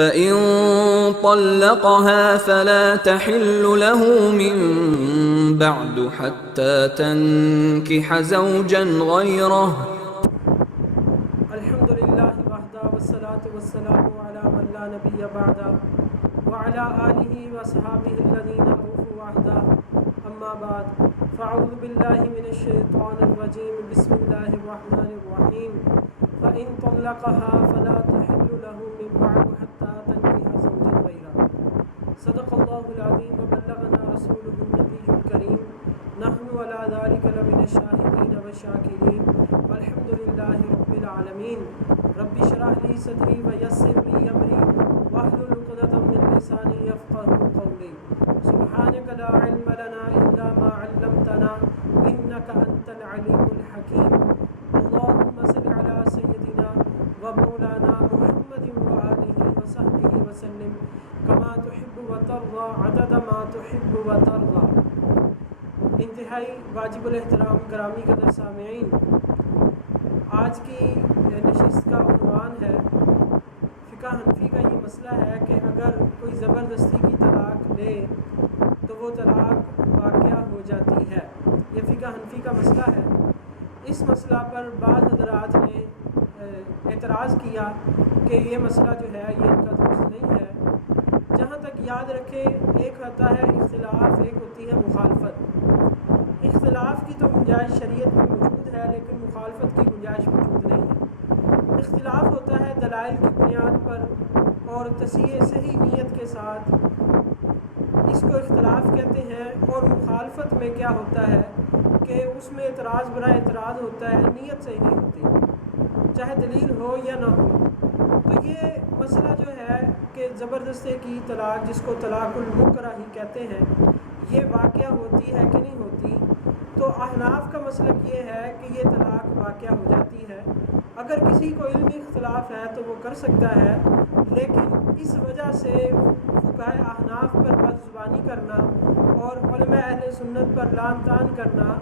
فإن طلقها فلا تحل له من بعد حتى تنكح زوجا غيره. الحمد لله وحده والصلاة والسلام على من لا نبي بعده وعلى آله وصحابه الذين أوفوا وعده. أما بعد فأعوذ بالله من الشيطان الرجيم. بسم الله الرحمن الرحيم. فإن طلقها فلا تحل له من بعد حتى تنكح زوجا غيره. صدق الله العظيم وبلغنا رسوله النبي الكريم. نحن على ذلك لمن الشاهدين والشاكرين والحمد لله رب العالمين. رب اشرح لي صدري ويسر لي أمري واحلل عقدة من لساني يفقهوا قولي. سبحانك لا علم لنا إلا ما علمتنا إنك أنت العليم الحكيم. اللهم صل على سيدنا ومولانا محمد وآله وصحبه وسلم كما تحب وترضى عدد ما تحب وترضى. انتہائی واجب الاحترام گرامی قدر سامعین، آج کی نشست کا عنوان ہے فقہ حنفی کا یہ مسئلہ ہے کہ اگر کوئی زبردستی کی طلاق لے تو وہ طلاق واقع ہو جاتی ہے۔ یہ فقہ حنفی کا مسئلہ ہے۔ اس مسئلہ پر بعض حضرات نے اعتراض کیا کہ یہ مسئلہ جو ہے یہ ان کا درست نہیں ہے۔ جہاں تک یاد رکھے، ایک ہوتا ہے اختلاف، ایک ہوتی ہے مخالفت۔ اختلاف کی تو گنجائش شریعت میں موجود ہے، لیکن مخالفت کی گنجائش موجود نہیں ہے۔ اختلاف ہوتا ہے دلائل کی بنیاد پر اور تصحیح صحیح نیت کے ساتھ، اس کو اختلاف کہتے ہیں۔ اور مخالفت میں کیا ہوتا ہے کہ اس میں اعتراض برائے اعتراض ہوتا ہے، نیت صحیح نہیں ہوتی، چاہے دلیل ہو یا نہ ہو۔ تو یہ مسئلہ جو ہے کہ زبردستی کی طلاق، جس کو طلاق المکرہ ہی کہتے ہیں، یہ واقع ہوتی ہے کہ نہیں ہوتی؟ تو احناف کا مسلک یہ ہے کہ یہ طلاق واقع ہو جاتی ہے۔ اگر کسی کو علمی اختلاف ہے تو وہ کر سکتا ہے، لیکن اس وجہ سے فقہاء احناف پر بدزبانی کرنا اور علماء اہل سنت پر لعن طعن کرنا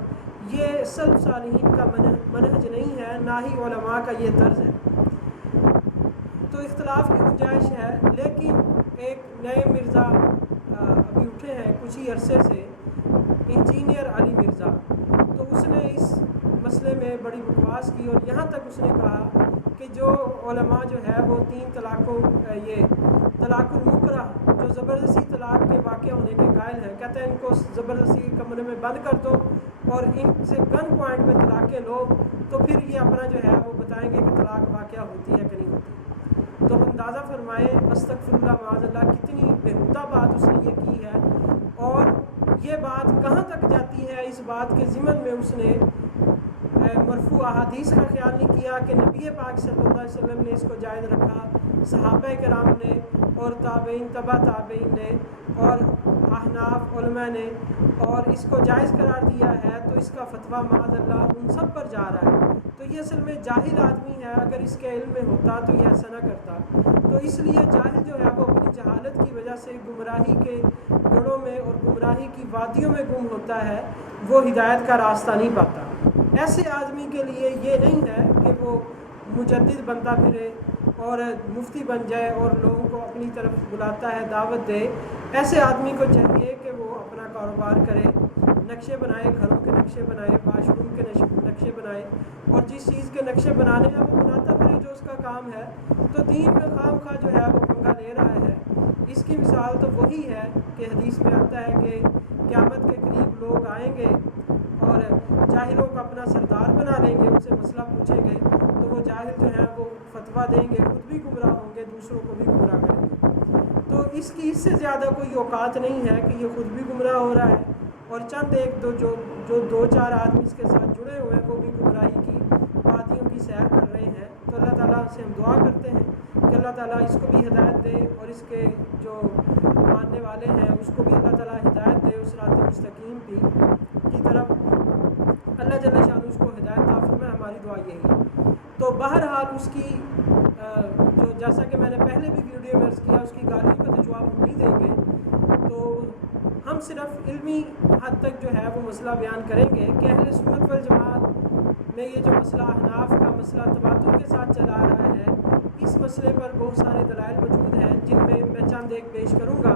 یہ سلف صالحین کا منہج نہیں ہے، نہ ہی علماء کا یہ طرز ہے۔ تو اختلاف کی گنجائش ہے، لیکن ایک نئے مرزا ابھی اٹھے ہیں کچھ ہی عرصے سے، انجینئر علی مرزا، تو اس نے اس مسئلے میں بڑی بکواس کی اور یہاں تک اس نے کہا کہ جو علماء جو ہے وہ 3 طلاقوں، یہ طلاق المکرہ جو زبردستی طلاق کے واقع ہونے کے قائل ہیں، کہتے ہیں ان کو زبردستی کمرے میں بند کر دو اور ان سے گن پوائنٹ پہ طلاقیں لو، تو پھر یہ اپنا جو ہے وہ بتائیں گے کہ طلاق واقع ہوتی ہے کہ نہیں ہوتی۔ تو اندازہ فرمائیں استغفر اللہ معاذ اللہ کتنی بےہودہ بات اس نے یہ کی ہے، اور یہ بات کہاں تک جاتی ہے؟ اس بات کے ضمن میں اس نے مرفوع احادیث کا خیال نہیں کیا کہ نبی پاک صلی اللہ علیہ وسلم نے اس کو جائز رکھا، صحابہ کرام نے اور تابعین تبع تابعین نے اور احناف علماء نے، اور اس کو جائز قرار دیا ہے، تو اس کا فتویٰ معاذ اللہ ان سب پر جا رہا ہے۔ تو یہ اصل میں جاہل آدمی ہے، اگر اس کے علم میں ہوتا تو یہ ایسا نہ کرتا۔ تو اس لیے جاہل جو ہے وہ اپنی جہالت کی وجہ سے گمراہی کے گڑھوں میں اور گمراہی کی وادیوں میں گم ہوتا ہے، وہ ہدایت کا راستہ نہیں پاتا۔ ایسے آدمی کے لیے یہ نہیں ہے کہ وہ مجدد بنتا پھرے اور مفتی بن جائے اور لوگوں کو اپنی طرف بلاتا ہے، دعوت دے۔ ایسے آدمی کو چاہیے کہ وہ اپنا کاروبار کرے، نقشے بنائے، گھروں کے نقشے بنائے، واش روم کے نقشے بنائے، اور جس چیز کے نقشے بنانے ہیں وہ بناتا پھرے، جو اس کا کام ہے۔ تو دین میں خام خواہ جو ہے وہ پنگا لے رہا ہے۔ اس کی مثال تو وہی ہے کہ حدیث میں آتا ہے کہ قیامت کے قریب لوگ آئیں گے اور جاہلوں کو اپنا سردار بنا لیں گے، ان سے مسئلہ پوچھیں گے، تو وہ جاہل جو ہیں وہ فتویٰ دیں گے، خود بھی گمراہ ہوں گے، دوسروں کو بھی گمراہ کریں گے۔ تو اس کی اس سے زیادہ کوئی اوقات نہیں ہے کہ یہ خود بھی گمراہ ہو رہا ہے اور چند ایک جو 2-4 آدمی اس کے ساتھ جڑے ہوئے ہیں وہ بھی گمراہی کی وادیوں کی سیر کر رہے ہیں۔ تو اللہ تعالیٰ سے ہم دعا کرتے ہیں کہ اللہ تعالیٰ اس کو بھی ہدایت دے، اور اس کے جو ماننے والے ہیں اس کو بھی اللہ تعالیٰ ہدایت دے اس صراط مستقیم کی طرف۔ اللہ جل شانہ اس کو ہدایت عطا فرمائے، ہماری دعا یہی ہے۔ تو بہرحال اس کی جو جیسا کہ میں نے پہلے بھی ویڈیو میں عرض کیا، اس کی گالیوں کا تو جواب ہم نہیں دیں گے، تو ہم صرف علمی حد تک جو ہے وہ مسئلہ بیان کریں گے کہ اہل سنت والجماعت میں یہ جو مسئلہ احناف کا مسئلہ تواتر کے ساتھ چلا آ رہا ہے، اس مسئلے پر بہت سارے دلائل موجود ہیں جن ایک پیش کروں گا۔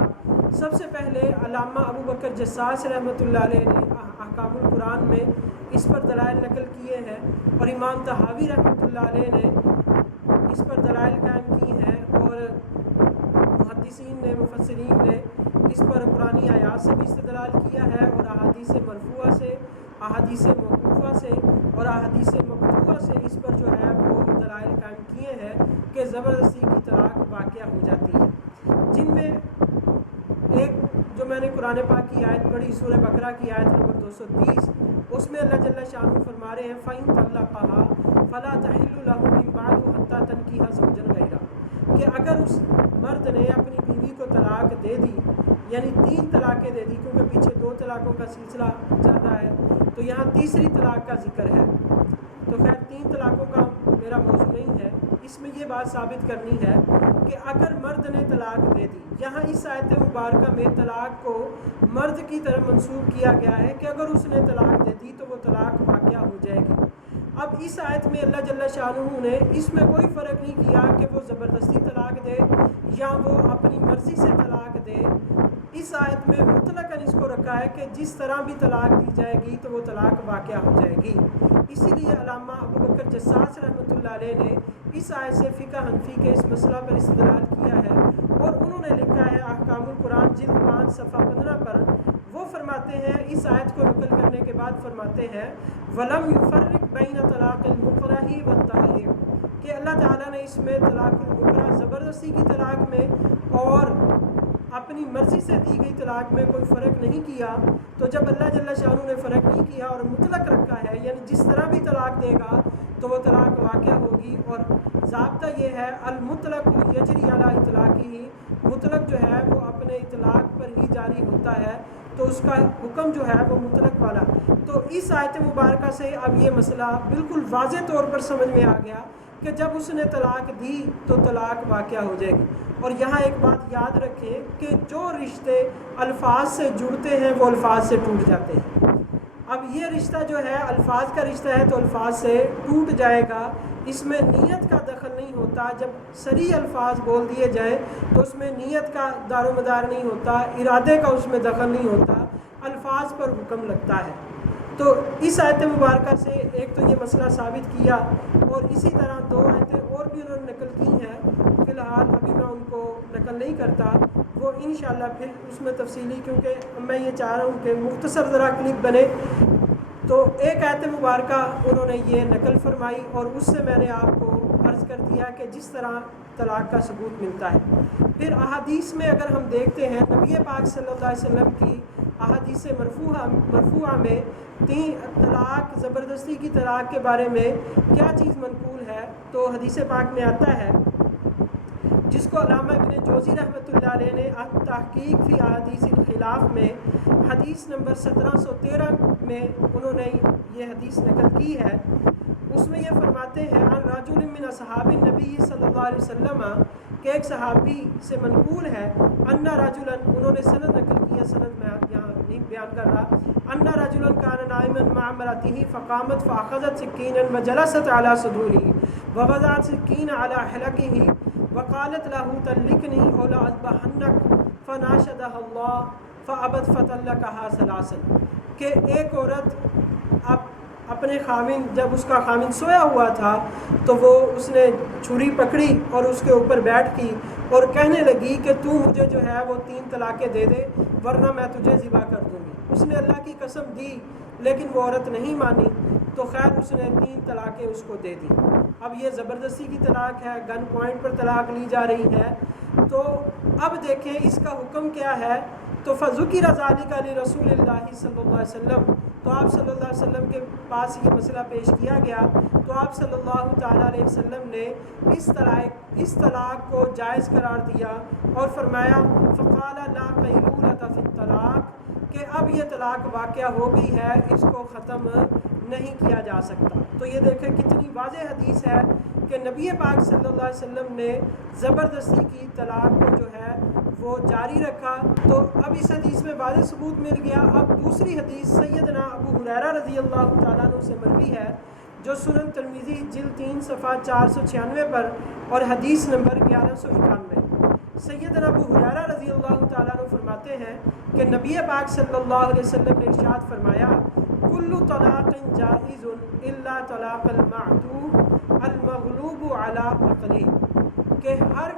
سب سے پہلے علامہ ابو بکر جساس رحمۃ اللہ علیہ نے احکام القرآن میں اس پر دلائل نقل کیے ہیں، اور امام طحاوی رحمۃ اللہ علیہ نے اس پر دلائل قائم کی ہیں، اور محدثین نے مفسرین نے اس پر قرآنی آیات سے بھی استدلال کیا ہے، اور احادیث مرفوعہ سے، احادیث موقوفہ سے اور احادیث مقطوعہ سے اس پر جو ہے وہ دلائل قائم کیے ہیں کہ زبردستی کی طلاق واقع ہو جاتی ہے، جن میں ایک جو میں نے قرآن پاک کی آیت پڑھی سورہ بقرہ کی آیت نمبر 230، اس میں اللہ جل شانہ فرما رہے ہیں فَإِن طَلَّقَهَا فَلَا تَحِلُّ لَهُ مِن بَعْدُ حَتَّى تَنكِحَ زَوْجًا غَيْرَهُ، کہ اگر اس مرد نے اپنی بیوی کو طلاق دے دی، یعنی 3 طلاقیں دے دی، کیونکہ پیچھے 2 طلاقوں کا سلسلہ چل رہا ہے تو یہاں تیسری طلاق کا ذکر ہے، تو خیر 3 طلاقوں کا میرا موضوع نہیں ہے، اس میں یہ بات ثابت کرنی ہے کہ اگر مرد نے طلاق دے دی، یہاں اس آیت مبارکہ میں طلاق کو مرد کی طرف منسوب کیا گیا ہے کہ اگر اس نے طلاق دے دی تو وہ طلاق واقع ہو جائے گی۔ اب اس آیت میں اللہ جل شانہ نے اس میں کوئی فرق نہیں کیا کہ وہ زبردستی طلاق دے یا وہ اپنی مرضی سے طلاق دے، اس آیت میں مطلقاً اس کو رکھا ہے کہ جس طرح بھی طلاق دی جائے گی تو وہ طلاق واقع ہو جائے گی۔ اسی لیے علامہ ابو بکر جساس رحمۃ اللہ علیہ نے اس آیت سے فقہ حنفی کے اس مسئلہ پر استدلال کیا ہے، اور انہوں نے لکھا ہے احکام القرآن جلد 5 صفحہ 15 پر، وہ فرماتے ہیں اس آیت کو نقل کرنے کے بعد فرماتے ہیں وَلَمْ يُفَرِّقْ بَيْنَ طَلَاقِ الْمُكْرَهِ وَالطَّائِرِ، کہ اللہ تعالیٰ نے اس میں طلاق المکرہ زبردستی کی طلاق میں اور اپنی مرضی سے دی گئی طلاق میں کوئی فرق نہیں کیا، تو جب اللہ جل شانہ نے فرق نہیں کیا اور مطلق رکھا ہے، یعنی جس طرح بھی طلاق دے گا تو وہ طلاق واقع ہوگی، اور ضابطہ یہ ہے المطلق یجری علی اطلاقہ، مطلق جو ہے وہ اپنے اطلاق پر ہی جاری ہوتا ہے، تو اس کا حکم جو ہے وہ مطلق والا۔ تو اس آیت مبارکہ سے اب یہ مسئلہ بالکل واضح طور پر سمجھ میں آ گیا کہ جب اس نے طلاق دی تو طلاق واقع ہو جائے گی۔ اور یہاں ایک بات یاد رکھیں کہ جو رشتے الفاظ سے جڑتے ہیں وہ الفاظ سے ٹوٹ جاتے ہیں۔ اب یہ رشتہ جو ہے الفاظ کا رشتہ ہے تو الفاظ سے ٹوٹ جائے گا، اس میں نیت کا دخل نہیں ہوتا، جب صریح الفاظ بول دیے جائیں تو اس میں نیت کا دار و مدار نہیں ہوتا، ارادے کا اس میں دخل نہیں ہوتا، الفاظ پر حکم لگتا ہے۔ تو اس آیت مبارکہ سے ایک تو یہ مسئلہ ثابت کیا، اور اسی طرح 2 آیتیں اور بھی انہوں نے نقل کی ہیں، فی الحال ابھی میں ان کو نقل نہیں کرتا، وہ انشاءاللہ پھر اس میں تفصیلی، کیونکہ میں یہ چاہ رہا ہوں کہ مختصر ذرا کلپ بنے۔ تو ایک آیت مبارکہ انہوں نے یہ نقل فرمائی، اور اس سے میں نے آپ کو عرض کر دیا کہ جس طرح طلاق کا ثبوت ملتا ہے۔ پھر احادیث میں اگر ہم دیکھتے ہیں نبی پاک صلی اللہ علیہ وسلم کی احادیث مرفوعہ میں 3 طلاق زبردستی کی طلاق کے بارے میں کیا چیز منقول ہے، تو حدیث پاک میں آتا ہے، جس کو علامہ ابن جوزی رحمۃ اللہ علیہ نے تحقیق فی احادیث الخلاف میں حدیث نمبر 1713 میں انہوں نے یہ حدیث نقل کی ہے۔ اس میں یہ فرماتے ہیں عن رجل من اصحاب النبی صلی اللہ علیہ وسلم، کہ ایک صحابی سے منقول ہے، ان رجلا، انہوں نے سند نقل کیا، سند میں یہاں نہیں بیان کر رہا، ان رجلا کان نائما مع امرأته فقامت فاخذت سکینا وجلست على صدوره ووضعت سکین على حلقه وقالت له طلقني او لأذبحنك فناشدها الله فأبت فطلقها ثلاثا، کہ ایک عورت اپنے خاوند، جب اس کا خاوند سویا ہوا تھا تو وہ اس نے چھری پکڑی اور اس کے اوپر بیٹھ کی اور کہنے لگی کہ تو مجھے جو ہے وہ 3 طلاقیں دے دے ورنہ میں تجھے ذبح کر دوں گی۔ اس نے اللہ کی قسم دی لیکن وہ عورت نہیں مانی، تو خیر اس نے 3 طلاقیں اس کو دے دی۔ اب یہ زبردستی کی طلاق ہے، گن پوائنٹ پر طلاق لی جا رہی ہے۔ تو اب دیکھیں اس کا حکم کیا ہے، تو فذکر ذالک لرسول اللہ صلی اللہ علیہ وسلم، تو آپ صلی اللہ علیہ وسلم کے پاس یہ مسئلہ پیش کیا گیا، تو آپ صلی اللہ تعالیٰ علیہ وسلم نے اس طلاق کو جائز قرار دیا اور فرمایا فقال لا قیلولۃ فی الطلاق، کہ اب یہ طلاق واقع ہو گئی ہے، اس کو ختم نہیں کیا جا سکتا۔ تو یہ دیکھیں کتنی واضح حدیث ہے کہ نبی پاک صلی اللہ علیہ وسلم نے زبردستی کی طلاق کو جو ہے وہ جاری رکھا۔ تو اب اس حدیث میں واضح ثبوت مل گیا۔ اب دوسری حدیث سیدنا ابو ہریرہ رضی اللہ تعالیٰ عنہ سے مروی ہے، جو سنن ترمذی جلد 3 صفحہ 496 پر اور حدیث نمبر 1191۔ سیدنا ابو ہریرہ رضی اللہ تعالیٰ عنہ فرماتے ہیں کہ نبی پاک صلی اللہ علیہ وسلم نے ارشاد فرمایا کل طلاق جائز الا طلاق المعتوہ المغلوب علی عقلہ، کہ ہر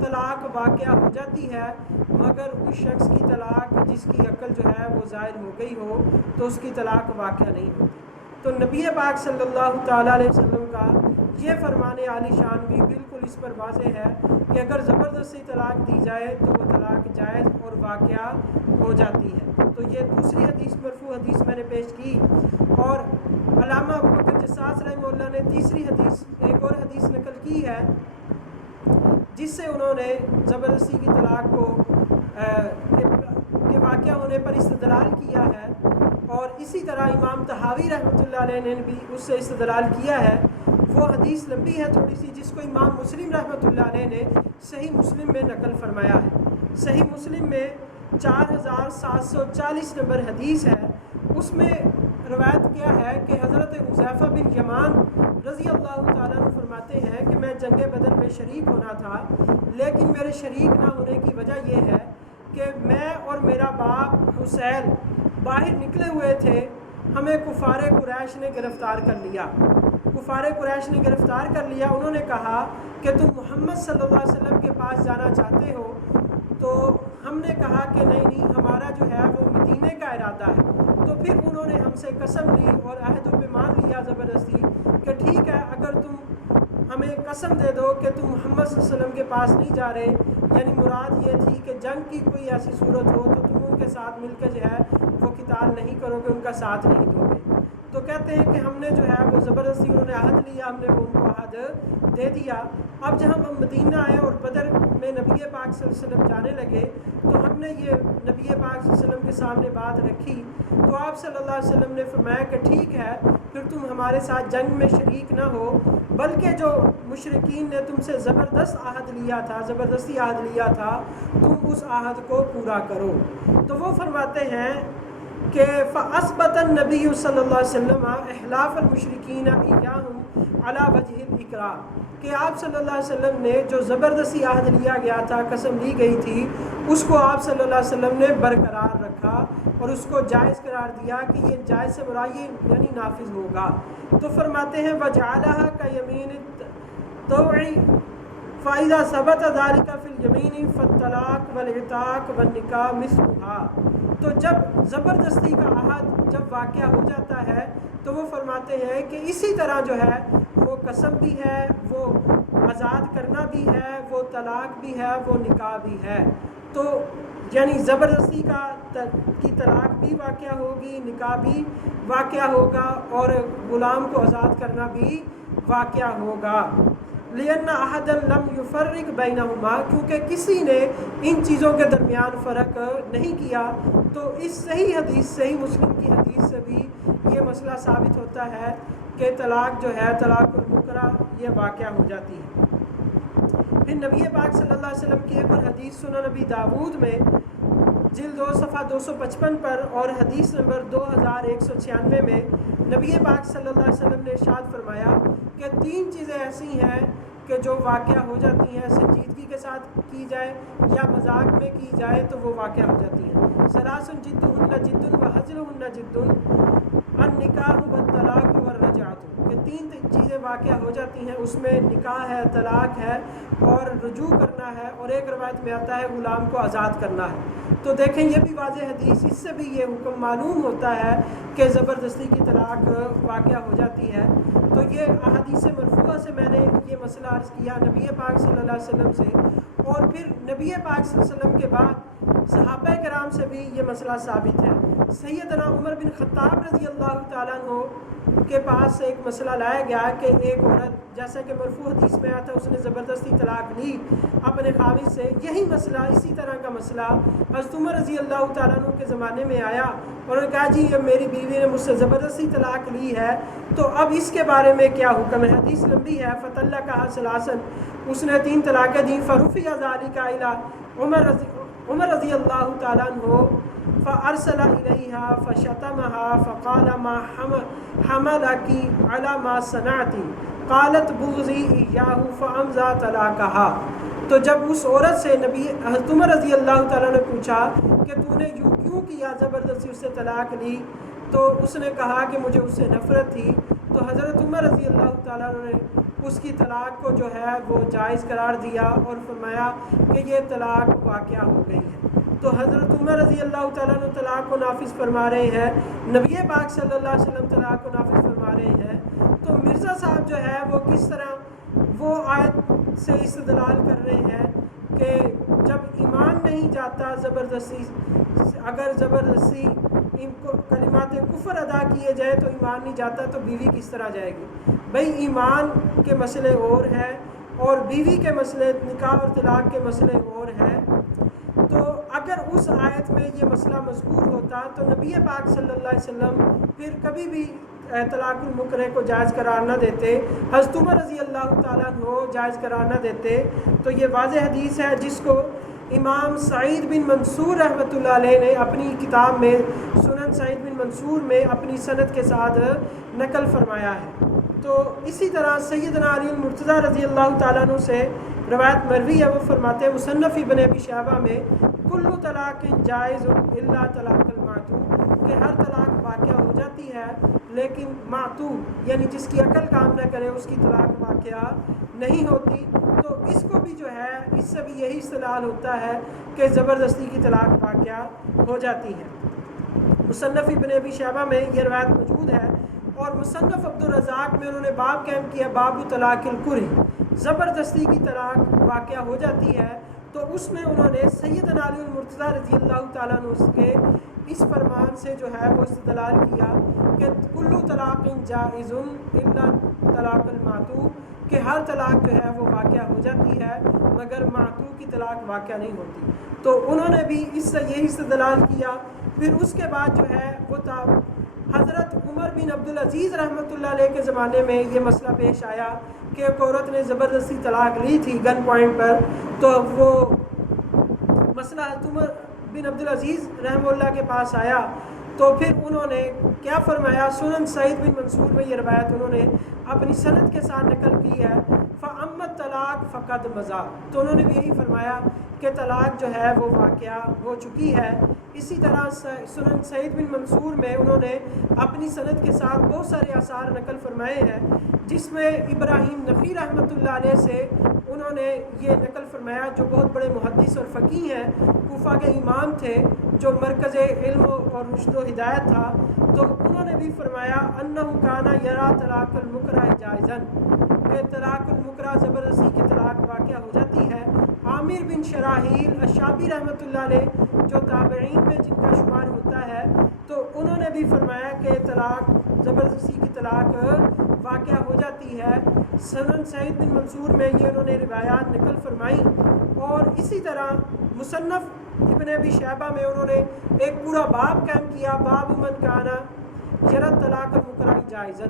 طلاق واقع ہو جاتی ہے مگر اس شخص کی طلاق جس کی عقل جو ہے وہ زائل ہو گئی ہو تو اس کی طلاق واقع نہیں ہوتی۔ تو نبی پاک صلی اللہ تعالیٰ علیہ وسلم کا یہ فرمان عالی شان بھی بالکل اس پر واضح ہے کہ اگر زبردستی طلاق دی جائے تو وہ طلاق جائز اور واقع ہو جاتی ہے۔ تو یہ دوسری حدیث مرفوع حدیث میں نے پیش کی، اور علامہ ابوبکر جساس رحمہ اللہ نے تیسری حدیث ایک اور حدیث نقل کی ہے جس سے انہوں نے زبردستی کی طلاق کو کے واقع ہونے پر استدلال کیا ہے، اور اسی طرح امام طحاوی رحمۃ اللہ علیہ نے بھی اس سے استدلال کیا ہے۔ وہ حدیث لمبی ہے تھوڑی سی، جس کو امام مسلم رحمۃ اللہ علیہ نے صحیح مسلم میں نقل فرمایا ہے۔ صحیح مسلم میں 4740 نمبر حدیث ہے، اس میں روایت کیا ہے کہ حضرت حذیفہ بن یمان رضی اللہ تعالیٰ عنہ فرماتے ہیں کہ میں جنگ بدر میں شریک ہونا تھا، لیکن میرے شریک نہ ہونے کی وجہ یہ ہے کہ میں اور میرا باپ حسین باہر نکلے ہوئے تھے، ہمیں کفار قریش نے گرفتار کر لیا۔ کفار قریش نے گرفتار کر لیا، انہوں نے کہا کہ تم محمد صلی اللہ علیہ وسلم کے پاس جانا چاہتے ہو؟ تو ہم نے کہا کہ نہیں، ہمارا جو ہے وہ مدینے کا ارادہ ہے۔ تو پھر انہوں نے ہم سے قسم لی اور عہد و پیمان لیا زبردستی کہ ٹھیک ہے، اگر تم ہمیں قسم دے دو کہ تم محمد صلی اللہ علیہ وسلم کے پاس نہیں جا رہے، یعنی مراد یہ تھی کہ جنگ کی کوئی ایسی صورت ہو تو تم ان کے ساتھ مل کے جو ہے وہ قتال نہیں کرو گے، ان کا ساتھ نہیں دو گے۔ تو کہتے ہیں کہ ہم نے جو ہے وہ زبردستی انہوں نے عہد لیا، ہم نے وہ ان کو عہد دے دیا۔ اب جب ہم مدینہ آئے اور بدر میں نبی پاک صلی اللہ علیہ وسلم جانے لگے تو ہم نے یہ نبی پاک صلی اللہ علیہ وسلم کے سامنے بات رکھی، تو آپ صلی اللہ علیہ وسلم نے فرمایا کہ ٹھیک ہے، پھر تم ہمارے ساتھ جنگ میں شریک نہ ہو، بلکہ جو مشرکین نے تم سے زبردست عہد لیا تھا، زبردستی عہد لیا تھا، تم اس عہد کو پورا کرو۔ تو وہ فرماتے ہیں کہ فَأَثْبَتَ النَّبِيُّ صلی اللہ علیہ وسلم احلاف المشرکین ایاہم علی وجہ الاقرار، کہ آپ صلی اللہ علیہ وسلم نے جو زبردستی عہد لیا گیا تھا، قسم لی گئی تھی، اس کو آپ صلی اللہ علیہ وسلم نے برقرار رکھا اور اس کو جائز قرار دیا کہ یہ جائز سے مراد یہ یعنی نافذ ہوگا۔ تو فرماتے ہیں وَجَعَلَهَا كَيَمِينِ الطَّوْعِ فَإِذَا ثَبَتَ ذَلِكَ فِي الْيَمِينِ فَالطَّلَاقُ وَالْعِتَاقُ وَالنِّكَاحُ مِثْلُهَا۔ تو جب زبردستی کا عہد جب واقع ہو جاتا ہے تو وہ فرماتے ہیں کہ اسی طرح جو ہے وہ قسم بھی ہے، وہ آزاد کرنا بھی ہے، وہ طلاق بھی ہے، وہ نکاح بھی ہے۔ تو یعنی زبردستی کی طلاق بھی واقع ہوگی، نکاح بھی واقع ہوگا، اور غلام کو آزاد کرنا بھی واقع ہوگا۔ لِأَنَّ أَحَدًا لَمْ يُفَرِّقْ بَيْنَهُمَا، کیونکہ کسی نے ان چیزوں کے درمیان فرق نہیں کیا۔ تو اس صحیح حدیث، صحیح مسلم کی حدیث سے بھی یہ مسئلہ ثابت ہوتا ہے کہ طلاق جو ہے، طلاق المکرہ، یہ واقع ہو جاتی ہے۔ پھر نبی پاک صلی اللہ علیہ وسلم کی ایک اور حدیث سنن نبی داود میں جلد 2 صفحہ 255 پر اور حدیث نمبر 2196 میں نبی پاک صلی اللہ علیہ وسلم نے ارشاد فرمایا کہ 3 چیزیں ایسی ہیں کہ جو واقع ہو جاتی ہیں، سنجیدگی کے ساتھ کی جائے یا مذاق میں کی جائے تو وہ واقع ہو جاتی ہیں۔ ثلاث جدہن جد وہزلہن جد النکاح والطلاق والرجعۃ، کہ 3 چیزیں واقع ہو جاتی ہیں، اس میں نکاح ہے، طلاق ہے اور رجوع کرنا ہے، اور ایک روایت میں آتا ہے غلام کو آزاد کرنا ہے۔ تو دیکھیں یہ بھی واضح حدیث، اس سے بھی یہ حکم معلوم ہوتا ہے کہ زبردستی کی طلاق واقع ہو جاتی ہے۔ تو یہ احادیث مرفوعہ سے میں نے یہ مسئلہ عرض کیا نبی پاک صلی اللہ علیہ وسلم سے، اور پھر نبی پاک صلی اللہ علیہ وسلم کے بعد صحابہ کرام سے بھی یہ مسئلہ ثابت ہے۔ سیدنا عمر بن خطاب رضی اللہ تعالیٰ عنہ کے پاس ایک مسئلہ لایا گیا کہ ایک عورت، جیسا کہ مرفوع حدیث میں آتا ہے، اس نے زبردستی طلاق لی اپنے خاوند سے۔ یہی مسئلہ، اسی طرح کا مسئلہ حضرت عمر رضی اللہ تعالیٰ عنہ کے زمانے میں آیا، اور انہوں نے کہا جی یہ میری بیوی نے مجھ سے زبردستی طلاق لی ہے، تو اب اس کے بارے میں کیا حکم ہے؟ حدیث لمبی ہے۔ فطلقها ثلاثا، اس نے 3 طلاقیں دیں۔ فرفع ذلك الى عمر رضی اللہ تعالیٰ عنہ فارسل الیہا فشتمها فقال ما حملك على ما صنعت قالت بغضی ایاہ فامضى طلاقها۔ تو جب اس عورت سے نبی حضرت عمر رضی اللہ تعالیٰ نے پوچھا کہ تو نے یوں کیوں کیا، زبردستی اس سے طلاق لی، تو اس نے کہا کہ مجھے اس سے نفرت تھی، تو حضرت عمر رضی اللہ تعالیٰ نے اس کی طلاق کو جو ہے وہ جائز قرار دیا اور فرمایا کہ یہ طلاق واقعہ ہو گئی ہے۔ تو حضرت عمر رضی اللہ تعالیٰ نے طلاق کو نافذ فرما رہے ہیں، نبی پاک صلی اللہ علیہ وسلم طلاق کو نافذ فرما رہے ہیں۔ تو مرزا صاحب جو ہے وہ کس طرح وہ آیت سے استدلال کر رہے ہیں کہ جب ایمان نہیں جاتا زبردستی، اگر زبردستی ان کو کلمات کفر ادا کیے جائے تو ایمان نہیں جاتا، تو بیوی کس طرح جائے گی؟ بھئی ایمان کے مسئلے اور ہیں اور بیوی کے مسئلے، نکاح اور طلاق کے مسئلے اور ہیں۔ تو اگر اس آیت میں یہ مسئلہ مذکور ہوتا تو نبی پاک صلی اللہ علیہ وسلم پھر کبھی بھی طلاق المکرہ کو جائز قرار نہ دیتے، حضرت عمر رضی اللہ تعالیٰ عنہ جائز قرار نہ دیتے۔ تو یہ واضح حدیث ہے جس کو امام سعید بن منصور رحمۃ اللہ علیہ نے اپنی کتاب میں سنن سعید بن منصور میں اپنی سند کے ساتھ نقل فرمایا ہے۔ تو اسی طرح سیدنا علی المرتضیٰ رضی اللہ تعالیٰ عنہ سے روایت مروی ہے، وہ فرماتے ہیں مصنف ابن ابی شیبہ میں کل طلاق جائز الا طلاق المعتوہ، کہ ہر طلاق واقع ہو جاتی ہے لیکن معتوہ یعنی جس کی عقل کام نہ کرے اس کی طلاق واقعہ نہیں ہوتی۔ تو اس کو بھی جو ہے اس سے بھی یہی استدلال ہوتا ہے کہ زبردستی کی طلاق واقعہ ہو جاتی ہے۔ مصنف ابن ابی شیبہ میں یہ روایت موجود ہے، اور مصنف عبدالرزاق میں انہوں نے باب قائم کیا باب طلاق الکرہ، زبردستی کی طلاق واقعہ ہو جاتی ہے۔ تو اس میں انہوں نے سیدنا علی المرتضیٰ رضی اللہ تعالیٰ عنہ کے اس فرمان سے جو ہے وہ استدلال کیا کہ کل طلاق جائز الا طلاق المعتوہ، کہ ہر طلاق جو ہے وہ واقعہ ہو جاتی ہے مگر معتوہ کی طلاق واقعہ نہیں ہوتی۔ تو انہوں نے بھی اس سے یہی استدلال کیا۔ پھر اس کے بعد جو ہے وہ حضرت عمر بن عبدالعزیز رحمۃ اللہ علیہ کے زمانے میں یہ مسئلہ پیش آیا کہ ایک عورت نے زبردستی طلاق لی تھی گن پوائنٹ پر، تو وہ مسئلہ حضرت عمر بن عبدالعزیز رحمہ اللہ کے پاس آیا، تو پھر انہوں نے کیا فرمایا، سنن سعید بن منصور میں یہ روایت انہوں نے اپنی سند کے ساتھ نقل کی ہے، فَأَمَّا طلاق فقد مضى، تو انہوں نے بھی یہی فرمایا کہ طلاق جو ہے وہ واقعہ ہو چکی ہے۔ اسی طرح سنن سعید بن منصور میں انہوں نے اپنی سند کے ساتھ بہت سارے آثار نقل فرمائے ہیں، جس میں ابراہیم نخعی رحمۃ اللہ علیہ سے انہوں نے یہ نقل فرمایا، جو بہت بڑے محدث اور فقیہ ہیں، کوفہ کے امام تھے، جو مرکز علم اور رشد و ہدایت تھا۔ تو انہوں نے بھی فرمایا انہ کان یرا طلاق المکرہ جائزا، کہ طلاق المکرہ زبردستی کی طلاق واقعہ ہو جاتی ہے۔ عامر بن شراحیل الشعبی رحمۃ اللہ علیہ جو تابعین میں جن کا شمار ہوتا ہے، تو انہوں نے بھی فرمایا کہ طلاق زبردستی کی طلاق واقعہ ہو جاتی ہے۔ سنن سعید بن منصور میں یہ انہوں نے روایات نقل فرمائی، اور اسی طرح مصنف ابن ابی شیبہ میں انہوں نے ایک پورا باب قائم کیا، باب من کانا یرا طلاق المکرہ جائزا،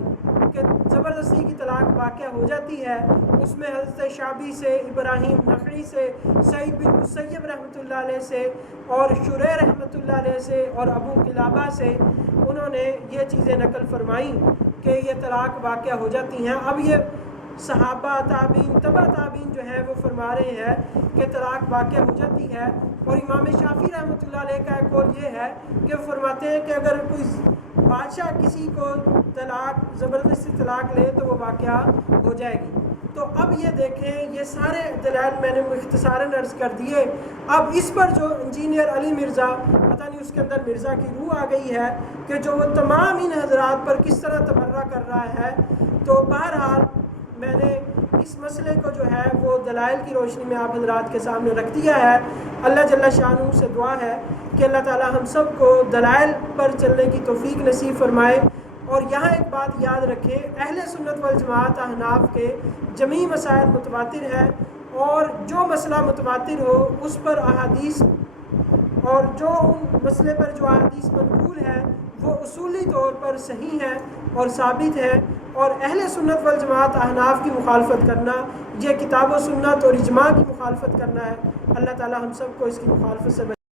کہ زبردستی کی طلاق واقعہ ہو جاتی ہے۔ اس میں حضرت شعبی سے، ابراہیم نخعی سے، سعید بن مسیب رحمۃ اللہ علیہ سے، اور شریح رحمۃ اللہ علیہ سے، اور ابو قلابہ سے انہوں نے یہ چیزیں نقل فرمائیں کہ یہ طلاق واقعہ ہو جاتی ہیں۔ اب یہ صحابہ، تابعین، تبع تابعین جو ہے وہ فرما رہے ہیں کہ طلاق واقع ہو جاتی ہے، اور امام شافعی رحمۃ اللہ علیہ کا ایک قول یہ ہے کہ وہ فرماتے ہیں کہ اگر کوئی بادشاہ کسی کو طلاق زبردستی طلاق لے تو وہ واقعہ ہو جائے گی۔ تو اب یہ دیکھیں، یہ سارے دلائل میں نے اختصاراً عرض کر دیے۔ اب اس پر جو انجینئر علی مرزا، پتہ نہیں اس کے اندر مرزا کی روح آ گئی ہے کہ جو وہ تمام ان حضرات پر کس طرح تبرہ کر رہا ہے۔ تو بہرحال میں نے اس مسئلے کو جو ہے وہ دلائل کی روشنی میں آپ حضرات کے سامنے رکھ دیا ہے۔ اللہ جل شانہ سے دعا ہے کہ اللہ تعالی ہم سب کو دلائل پر چلنے کی توفیق نصیب فرمائے۔ اور یہاں ایک بات یاد رکھیں، اہل سنت والجماعت احناف کے جمیع مسائل متواتر ہے، اور جو مسئلہ متواتر ہو اس پر احادیث، اور جو مسئلے پر جو احادیث منقول ہے وہ اصولی طور پر صحیح ہے اور ثابت ہے، اور اہل سنت والجماعت احناف کی مخالفت کرنا یہ کتاب و سنت اور اجماع کی مخالفت کرنا ہے۔ اللہ تعالی ہم سب کو اس کی مخالفت سے